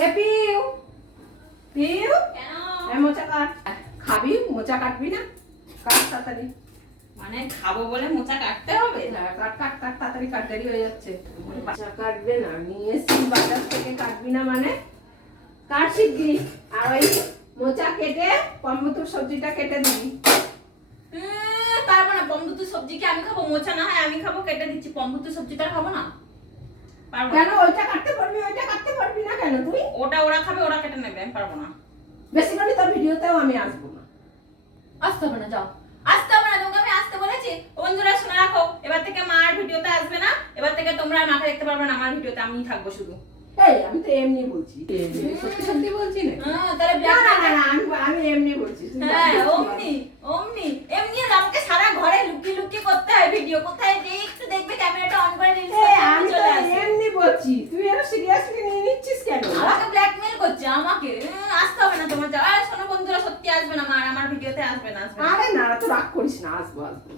এ পিউ পিউ এ মোচা কাট। খাবি মোচা কাটবি না? কাট তাড়াতাড়ি। মানে খাবো বলে মোচা কাটতে হবে? কাট কাট কাট তাড়াতাড়ি কাট, দেরি হয়ে যাচ্ছে। মোচা কাটবে না, নিয়ে এসছি বাজার থেকে, কাটবি না মানে কাট শিগগিরি। আর ওই মোচা কেটে পমতুর সবজিটা কেটে দিবি। পারবো না, পমতুর সবজি কি আমি খাবো? মোচা না হয় আমি খাবো, কেটে দিচ্ছি। পমতুর সবজিটা খাবো না, পারবো না। কেন ওইটা কাটতে পারবি, ওইটা কাটতে পারবি না কেন তুই? ওটা ওরা খাবে, ওরা কেটে নেবে, আমি পারবো না। বেশি করে তোর ভিডিওতেও আমি আসবো না। আসতে হবে না, যাও। আসতে হবে না, তোমাকে আমি আসতে বলেছি। বন্ধুরা শুনে রাখো, এবার থেকে মার ভিডিওতে আসবে না। এবার থেকে তোমরা আর মাকে দেখতে পারবে না, আমার ভিডিওতে আমিই থাকবো শুধু। এই আমি তো এমনি বলছি, সত্যি সত্যি বলছি না। তাহলে না না না না, আমি এমনি বলছি। হ্যাঁ, অমনি অমনি এমনি আমাকে সারা ঘরে লুকিয়ে লুকিয়ে করতে হয় ভিডিও। কোথায় যে একটু দেখবে ক্যামেরাটা অন করে রিলস আমি তো এমনি বলছি, তুই এত সিরিয়াসলি নিয়ে নিচ্ছিস কেন? আমাকে ব্ল্যাকমেল করছে আমাকে। আসতে হবে না তোমার, যাও। শোনো বন্ধুরা, সত্যি আসবে না, মার আমার ভিডিওতে আসবে না, আসবে না। আরে না, তো রাগ করিস না, আসবো আসবো।